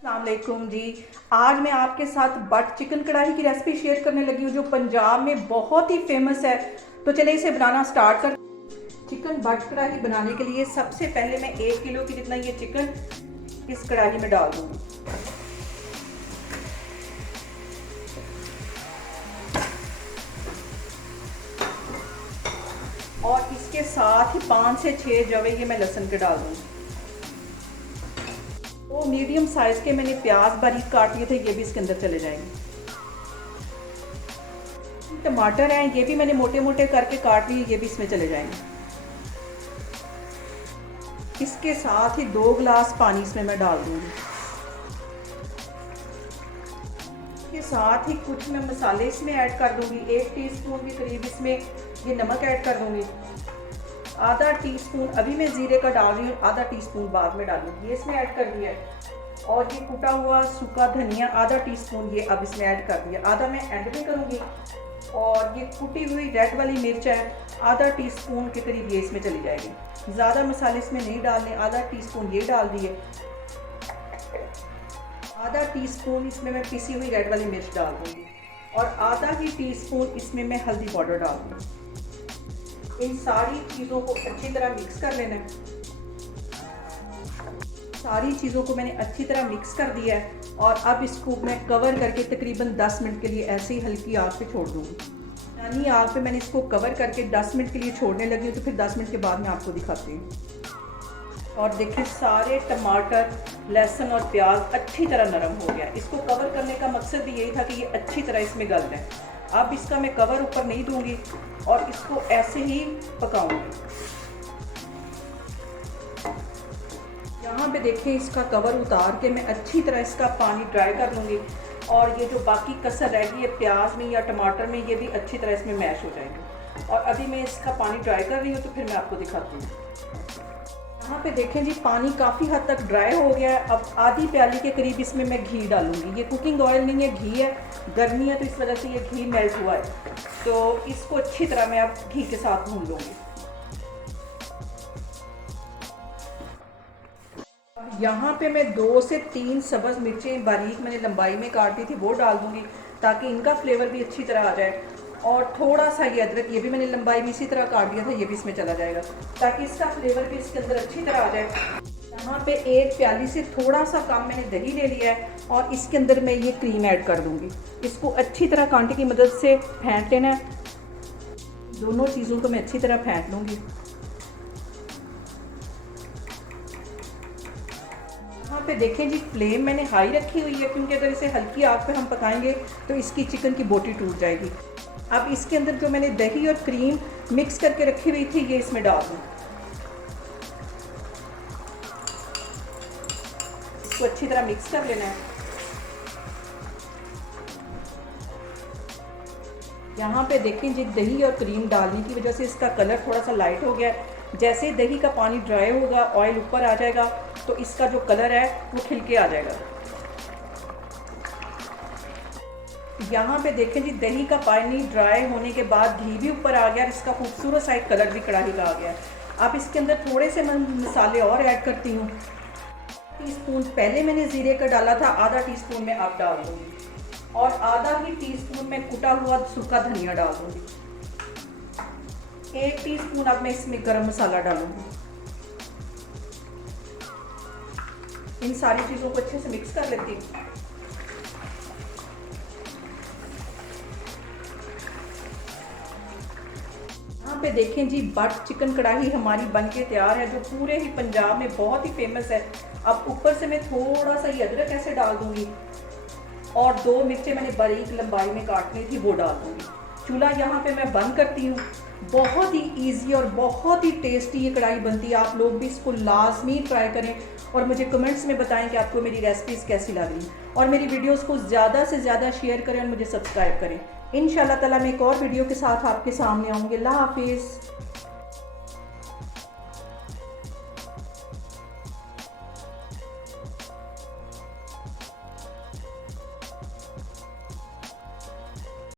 अस्सलामुअलैकुम जी। आज मैं आपके साथ बट चिकन कढ़ाई की रेसिपी शेयर करने लगी हूँ जो पंजाब में बहुत ही फेमस है। तो चलिए इसे बनाना स्टार्ट कर। चिकन बट कढ़ाई बनाने के लिए सबसे पहले मैं 1 किलो की जितना ये चिकन इस कढ़ाई में डाल दूँगी। और इसके साथ ही 5 से 6 जवे ये मैं लहसुन के डाल दूँगी। तो मीडियम साइज़ के मैंने प्याज बारीक काट लिए थे, ये भी इसके अंदर चले जाएंगे। टमाटर हैं, ये भी मैंने मोटे मोटे करके काट लिए, ये भी इसमें चले जाएंगे। इसके साथ ही 2 गिलास पानी इसमें मैं डाल दूंगी। इसके साथ ही कुछ मैं मसाले इसमें ऐड कर दूंगी। 1 टीस्पून के करीब इसमें ये नमक ऐड कर दूंगी। आधा टीस्पून अभी मैं ज़ीरे का डाल रही हूँ, आधा टीस्पून बाद में डालूंगी, ये इसमें ऐड कर दिया है। और ये कुटा हुआ सूखा धनिया आधा टीस्पून ये अब इसमें ऐड कर दिया, आधा मैं ऐड भी करूँगी। और ये कुटी हुई रेड वाली मिर्च है, आधा टीस्पून के करीब ये इसमें चली जाएगी। ज़्यादा मसाले इसमें नहीं डालने, आधा टीस्पून ये डाल दिए। आधा टीस्पून इसमें मैं पिसी हुई रेड वाली मिर्च डाल दूँगी और आधा ही टीस्पून इसमें मैं हल्दी पाउडर डाल दूँगी। इन सारी चीज़ों को अच्छी तरह मिक्स कर लेना है। सारी चीज़ों को मैंने अच्छी तरह मिक्स कर दिया है और अब इसको मैं कवर करके तकरीबन 10 मिनट के लिए ऐसे ही हल्की आग पे छोड़ दूँगी। यानी आग पे मैंने इसको कवर करके 10 मिनट के लिए छोड़ने लगी हूँ, तो फिर 10 मिनट के बाद मैं आपको दिखाती हूँ। और देखिए सारे टमाटर, लहसुन और प्याज अच्छी तरह नरम हो गया। इसको कवर करने का मकसद भी यही था कि ये अच्छी तरह इसमें गल जाए। अब इसका मैं कवर ऊपर नहीं दूंगी और इसको ऐसे ही पकाऊंगी। यहाँ पे देखिए इसका कवर उतार के मैं अच्छी तरह इसका पानी ड्राई कर लूँगी और ये जो बाकी कसर रह गई है प्याज में या टमाटर में, ये भी अच्छी तरह इसमें मैश हो जाएंगे। और अभी मैं इसका पानी ड्राई कर रही हूँ, तो फिर मैं आपको दिखाती हूँ। यहाँ पे देखें जी पानी काफ़ी हद तक ड्राई हो गया है। अब आधी प्याली के करीब इसमें मैं घी डालूंगी। ये कुकिंग ऑयल नहीं है, घी है। गर्मी है तो इस वजह से ये घी मेल्ट हुआ है। तो इसको अच्छी तरह मैं अब घी के साथ भून लूँगी। यहाँ पे मैं 2 से 3 सब्ज़ मिर्चें बारीक मैंने लंबाई में काटी थी वो डाल दूँगी ताकि इनका फ्लेवर भी अच्छी तरह आ जाए। और थोड़ा सा ये अदरक, ये भी मैंने लंबाई में इसी तरह काट दिया था, ये भी इसमें चला जाएगा ताकि इसका फ्लेवर भी इसके अंदर अच्छी तरह आ जाए। यहाँ पे 1 प्याली से थोड़ा सा कम मैंने दही ले लिया है और इसके अंदर मैं ये क्रीम ऐड कर दूँगी। इसको अच्छी तरह कांटे की मदद से फेंट लेना है। दोनों चीज़ों को मैं अच्छी तरह फेंट लूँगी। यहाँ पे देखें जी फ्लेम मैंने हाई रखी हुई है, क्योंकि अगर इसे हल्की आग पे हम पकाएंगे तो इसकी चिकन की बोटी टूट जाएगी। अब इसके अंदर जो मैंने दही और क्रीम मिक्स करके रखी हुई थी ये इसमें डाल दूँ। इसको अच्छी तरह मिक्स कर लेना है। यहाँ पे देखें जी दही और क्रीम डालने की वजह से इसका कलर थोड़ा सा लाइट हो गया है। जैसे ही दही का पानी ड्राई होगा, ऑयल ऊपर आ जाएगा, तो इसका जो कलर है वो खिल के आ जाएगा। यहाँ पे देखें जी दही का पानी ड्राई होने के बाद घी भी ऊपर आ गया और इसका खूबसूरत सा एक कलर भी कढ़ाई का आ गया। अब इसके अंदर थोड़े से मैं मसाले और ऐड करती हूँ। टीस्पून पहले मैंने ज़ीरे का डाला था, आधा टीस्पून मैं अब डाल दूँगी और आधा ही टीस्पून में कुटा हुआ सूखा धनिया डाल दूँगी। 1 टीस्पून अब मैं इसमें गरम मसाला डालूँगी। इन सारी चीज़ों को अच्छे से मिक्स कर लेती हूँ। यहाँ पे देखें जी बट चिकन कढ़ाई हमारी बनके तैयार है, जो पूरे ही पंजाब में बहुत ही फेमस है। अब ऊपर से मैं थोड़ा सा ये अदरक ऐसे डाल दूँगी और 2 मिर्चें मैंने बारीक लंबाई में काटनी थी वो डाल दूँगी। चूल्हा यहाँ पे मैं बंद करती हूँ। बहुत ही इजी और बहुत ही टेस्टी ये कढ़ाई बनती है। आप लोग भी इसको लाजमी ट्राई करें और मुझे कमेंट्स में बताएं कि आपको मेरी रेसिपीज़ कैसी लग रही। और मेरी वीडियोस को ज़्यादा से ज़्यादा शेयर करें और मुझे सब्सक्राइब करें। इंशाल्लाह ताला मैं एक और वीडियो के साथ आपके सामने आऊँगी। अल्लाह हाफिज़।